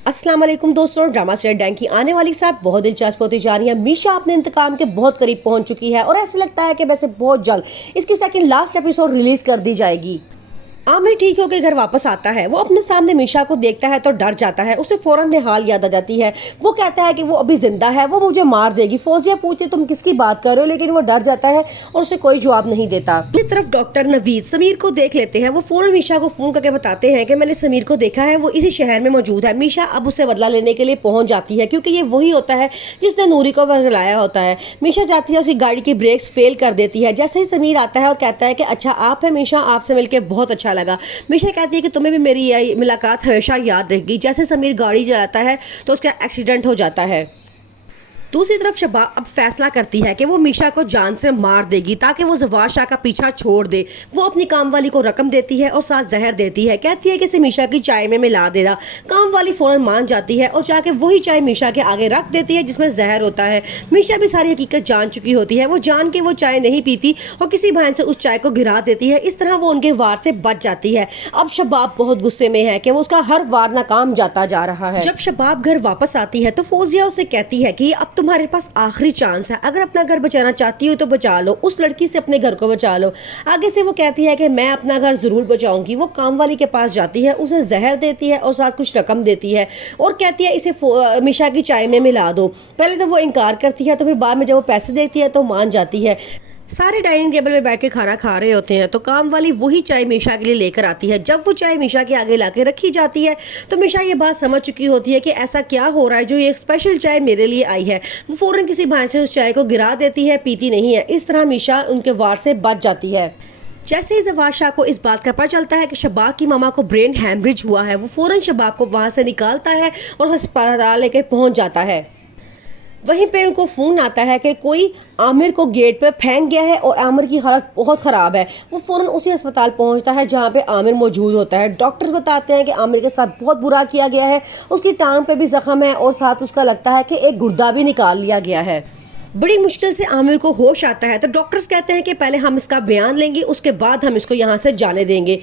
अस्सलाम वालेकुम दोस्तों, ड्रामा स्टार डैंग की आने वाली साहब बहुत दिलचस्प होती जा रही है। मीशा अपने इंतकाम के बहुत करीब पहुंच चुकी है और ऐसे लगता है कि वैसे बहुत जल्द इसकी सेकंड लास्ट एपिसोड रिलीज कर दी जाएगी। आमिर ठीक होकर घर वापस आता है। वो अपने सामने मीशा को देखता है तो डर जाता है। उसे फौरन निहाल याद आ जाती है। वो कहता है कि वो अभी जिंदा है, वो मुझे मार देगी। फौजिया पूछती तुम किसकी बात कर रहे हो, लेकिन वो डर जाता है और उसे कोई जवाब नहीं देता। दूसरी तरफ डॉक्टर नवीद समीर को देख लेते हैं। वो फौरन मीशा को फोन करके बताते हैं कि मैंने समीर को देखा है, वो इसी शहर में मौजूद है। मीशा अब उसे बदला लेने के लिए पहुंच जाती है क्योंकि ये वही होता है जिसने नूरी को लाया होता है। मीशा जाती है, उसकी गाड़ी की ब्रेक्स फेल कर देती है। जैसे ही समीर आता है और कहता है कि अच्छा आप है मीशा, आपसे मिलकर बहुत अच्छा लगा। मीशा कहती है कि तुम्हें भी मेरी यह मुलाकात हमेशा याद रहेगी। जैसे समीर गाड़ी चलाता है तो उसका एक्सीडेंट हो जाता है। दूसरी तरफ शबा अब फैसला करती है कि वो मीशा को जान से मार देगी ताकि वो जवार शाह का पीछा छोड़ दे। वो अपनी काम वाली को रकम देती है और साथ जहर देती है। कहती है कि इसे मीशा की चाय में मिला देना। काम वाली फौरन मान जाती है और जाके वही चाय मीशा के आगे रख देती है जिसमें जहर होता है। मीशा भी सारी हकीकत जान चुकी होती है। वो जान के वो चाय नहीं पीती और किसी बहन से उस चाय को गिरा देती है। इस तरह वो उनके वार से बच जाती है। अब शबाब बहुत गुस्से में है कि वो उसका हर वार नाकाम जाता जा रहा है। जब शबाब घर वापस आती है तो फौजिया उसे कहती है कि अब तुम्हारे पास आखिरी चांस है, अगर अपना घर बचाना चाहती हो तो बचा लो, उस लड़की से अपने घर को बचा लो। आगे से वो कहती है कि मैं अपना घर जरूर बचाऊंगी। वो काम वाली के पास जाती है, उसे जहर देती है और साथ कुछ रकम देती है और कहती है इसे मीशा की चाय में मिला दो। पहले तो वो इनकार करती है, तो फिर बाद में जब वो पैसे देती है तो मान जाती है। सारे डाइनिंग टेबल पे बैठ के खाना खा रहे होते हैं तो काम वाली वही चाय मीशा के लिए लेकर आती है। जब वो चाय मीशा के आगे लाके रखी जाती है तो मीशा ये बात समझ चुकी होती है कि ऐसा क्या हो रहा है जो ये स्पेशल चाय मेरे लिए आई है। वो फौरन किसी भाई से उस चाय को गिरा देती है, पीती नहीं है। इस तरह मीशा उनके वार से बच जाती है। जैसे ही जवार शाह को इस बात का पता चलता है कि शबाब की मामा को ब्रेन हैमरेज हुआ है, वो फौरन शबाब को वहां से निकालता है और अस्पताल लेके पहुंच जाता है। वहीं पे उनको फ़ोन आता है कि कोई आमिर को गेट पे फेंक गया है और आमिर की हालत बहुत ख़राब है। वो फ़ौरन उसी अस्पताल पहुंचता है जहां पे आमिर मौजूद होता है। डॉक्टर्स बताते हैं कि आमिर के साथ बहुत बुरा किया गया है, उसकी टांग पे भी जख्म है और साथ उसका लगता है कि एक गुर्दा भी निकाल लिया गया है। बड़ी मुश्किल से आमिर को होश आता है तो डॉक्टर्स कहते हैं कि पहले हम इसका बयान लेंगे, उसके बाद हम इसको यहाँ से जाने देंगे।